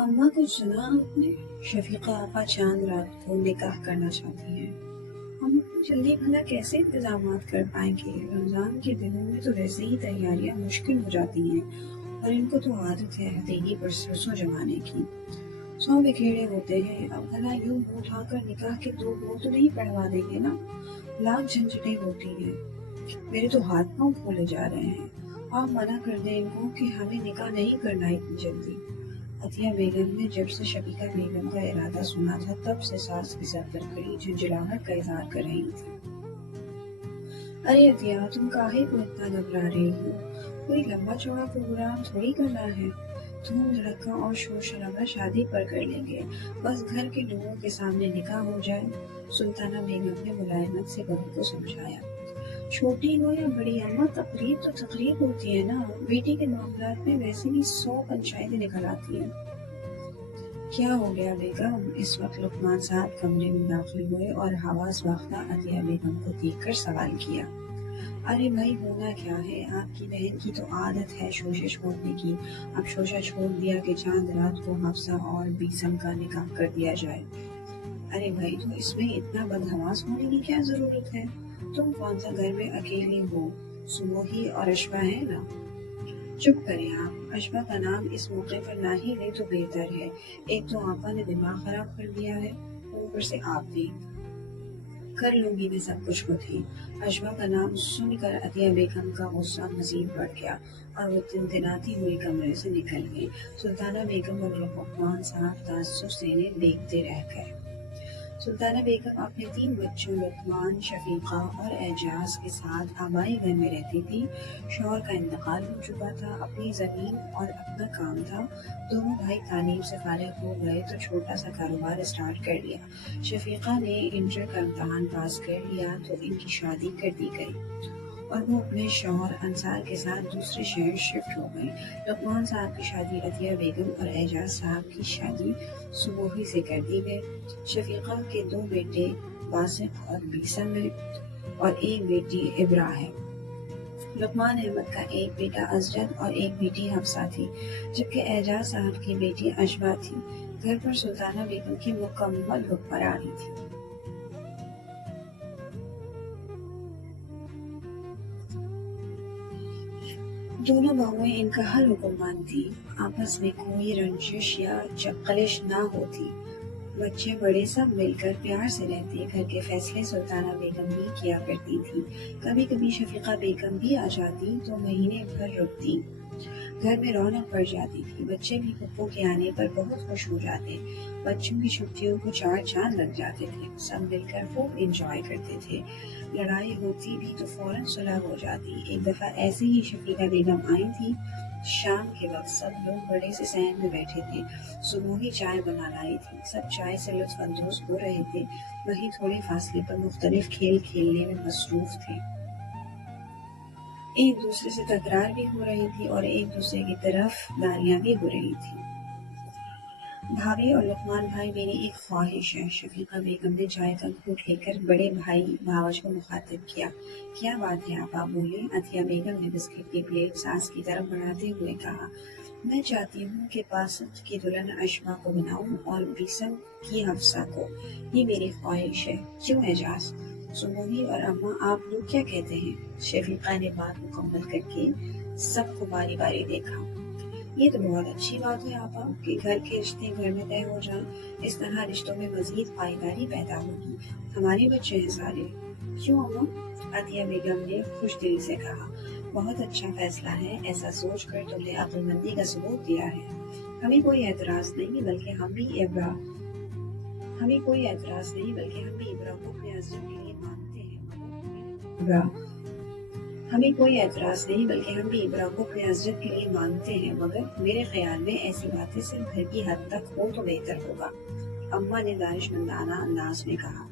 اماں کو سنا آپ نے؟ شفیقہ آپا چاند رات کو نکاح کرنا چاہتی ہیں۔ ہم اتنی جلدی بھلا کیسے انتظامات کر پائیں گے؟ رمضان کے دنوں میں تو ویسے ہی تیاریاں مشکل ہو جاتی ہیں، اور ان کو تو عادت ہے ہتھیلی پر سرسوں جمانے کی۔ 100 بکھیڑے ہوتے ہیں، اب بھلا یوں منہ اٹھا کر نکاح کے 2 بول تو نہیں پڑھوا دیں گے نا؟ لاکھ جھنجھٹیں ہوتی ہیں، میرے تو ہاتھ پاؤں پھولے جا رہے ہیں۔ آپ منع کر دیں ان کو کہ ہمیں نکاح نہیں کرنا اتنی جلدی۔ عطیہ بیگم نے جب سے شفیقہ بیگم کا ارادہ سنا تھا تب سے ساس کی سر پر کھڑی جھنجھلاہٹ کا اظہار کر رہی تھی۔ ارے عطیہ، تم کاہے کو اتنا گھبرا رہی ہو؟ کوئی لمبا چوڑا پروگرام تھوڑی کرنا ہے، دھوم دھڑکا اور شور شرابہ شادی پر کر لیں گے، بس گھر کے لوگوں کے سامنے نکاح ہو جائے۔ سلطانہ بیگم نے ملائمت سے بہو کو سمجھایا۔ چھوٹی ہو یا بڑی اماں، تقریب تو تقریب ہوتی ہے نا، بیٹی کے معاملات میں ویسے بھی 100 پنچایتیں نکل آتی ہیں۔ کیا ہو گیا بیگم؟ اس وقت لقمان صاحب کمرے میں داخل ہوئے اور حواس باختہ عطیہ بیگم کو دیکھ کر سوال کیا۔ ارے بھائی، ہونا کیا ہے؟ آپ کی بہن کی تو عادت ہے شوشے چھوڑنے کی، اب شوشہ چھوڑ دیا کہ چاند رات کو حفصہ اور بیسم کا نکاح کر دیا جائے۔ ارے بھائی، تو اس میں اتنا بدحواس ہونے کی کیا ضرورت ہے؟ تم کون سا گھر میں اکیلی ہو؟ سموہی اور اشبا ہے نا؟ چپ کریں آپ، اشبا کا نام اس موقع پر نہ ہی لے تو بہتر ہے۔ ایک تو آپا نے دماغ خراب کر دیا ہے، اوپر سے آپ بھی۔ کر لوں گی میں سب کچھ خود ہی۔ اشبا کا نام سن کر عطیہ بیگم کا غصہ مزید بڑھ گیا اور وہ تنتناتی ہوئی کمرے سے نکل گئی۔ سلطانہ بیگم اور لقمان صاحب تعجب سے انہیں دیکھتے رہ گئے۔ سلطانہ بیگم اپنے 3 بچوں لقمان، شفیقہ اور اعجاز کے ساتھ آبائی گھر میں رہتی تھی۔ شوہر کا انتقال ہو چکا تھا، اپنی زمین اور اپنا کام تھا۔ دونوں بھائی تعلیم سے فارغ ہو گئے تو چھوٹا سا کاروبار اسٹارٹ کر لیا۔ شفیقہ نے انٹر کا امتحان پاس کر لیا تو ان کی شادی کر دی گئی اور وہ اپنے شوہر انصار کے ساتھ دوسرے شہر شفٹ ہو گئی۔ لقمان صاحب کی شادی عطیہ بیگم اور اعجاز صاحب کی شادی سموہی سے کر دی گئی۔ شفیقہ کے 2 بیٹے باسط اور بیسم ہیں اور ایک بیٹی ابرا ہے۔ لقمان احمد کا ایک بیٹا اسجد اور ایک بیٹی حفصہ تھی، جبکہ اعجاز صاحب کی بیٹی اشبا تھی۔ گھر پر سلطانہ بیگم کی مکمل حکمرانی تھی۔ دونوں بہویں ان کا ہر حکم مانتی، آپس میں کوئی رنجش یا چکلش نہ ہوتی۔ بچے بڑے سب مل کر پیار سے رہتے، گھر کے فیصلے سلطانہ بیگم ہی کیا کرتی تھی۔ کبھی کبھی شفیقہ بیگم بھی آ جاتی تو مہینے بھر رکتی، گھر میں رونق بڑھ جاتی تھی۔ بچے بھی پھپھو کے آنے پر بہت خوش ہو جاتے، بچوں کی چھٹیوں کو 4 چاند لگ جاتے تھے، سب مل کر خوب انجوائے کرتے تھے۔ لڑائی ہوتی بھی تو فوراً صلح ہو جاتی۔ ایک دفعہ ایسے ہی شفیقہ بیگم آئی تھی، شام کے وقت سب لوگ بڑے سے صحن میں بیٹھے تھے، سموہی چائے بنا لائی تھی، سب چائے سے لطف اندوز ہو رہے تھے، وہیں تھوڑے فاصلے پر مختلف کھیل کھیلنے میں مصروف تھے۔ ایک دوسرے سے تکرار بھی ہو رہی تھی اور ایک دوسرے کی طرف داریاں بھی ہو رہی تھی۔ بھابھی اور لقمان بھائی، میری ایک خواہش ہے، شفیقہ بیگم نے چائے کا گھونٹ لے کر بڑے بھائی بھاوج کو مخاطب کیا۔ کیا بات ہے آپا، بولے؟ عطیہ بیگم نے بسکٹ کی پلیٹ ساس کی طرف بڑھاتے ہوئے کہا۔ میں چاہتی ہوں کہ باسط کی دلہن اشبا کو بناؤں اور بیسم کی حفصہ کو، یہ میری خواہش ہے۔ کیوں اعجاز؟ سموہی اور اماں، آپ لوگ کیا کہتے ہیں؟ شفیقہ نے بات مکمل کر کے سب کو باری باری دیکھا۔ یہ تو بہت اچھی بات ہے آپا کہ گھر کے رشتے گھر میں طے ہو جائیں، اس طرح رشتوں میں مزید پائیداری پیدا ہوگی۔ ہمارے بچے ہیں سارے۔ کیوں اماں؟ عطیہ بیگم نے خوش دلی سے کہا۔ بہت اچھا فیصلہ ہے، ایسا سوچ کر تم نے عقل مندی کا ثبوت دیا ہے۔ ہمیں کوئی اعتراض نہیں بلکہ ہم بھی ابرا کو اپنے حضرت کے لیے مانتے ہیں مگر میرے خیال میں ایسی باتیں صرف گھر کی حد تک ہو تو بہتر ہوگا۔ اماں نے دانشمندانہ انداز میں کہا۔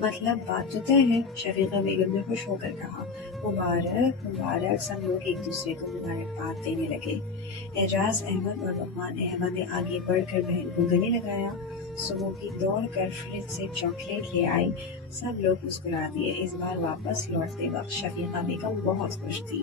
مطلب بات تو طے ہے، شفیقہ بیگم نے خوش ہو کر کہا۔ مبارک مبارک، سب لوگ ایک دوسرے کو مبارکباد دینے لگے۔ اعجاز احمد اور لقمان احمد نے آگے بڑھ کر بہن کو گلے لگایا۔ سموہی دوڑ کر فریج سے چاکلیٹ لے آئی، سب لوگ مسکرا دیے۔ اس بار واپس لوٹتے وقت شفیقہ بیگم بہت خوش تھی۔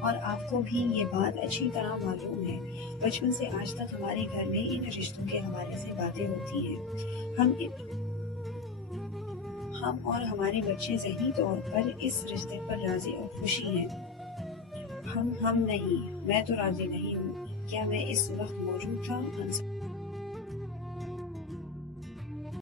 اور آپ کو بھی یہ بات اچھی طرح معلوم ہے، بچپن سے آج تک ہمارے گھر میں ان رشتوں کے حوالے سے باتیں ہوتی ہیں۔ ہم اور ہمارے بچے ذہنی طور پر اس رشتے پر راضی اور خوشی ہیں۔ ہم نہیں، میں تو راضی نہیں ہوں۔ کیا میں اس وقت موجود تھا؟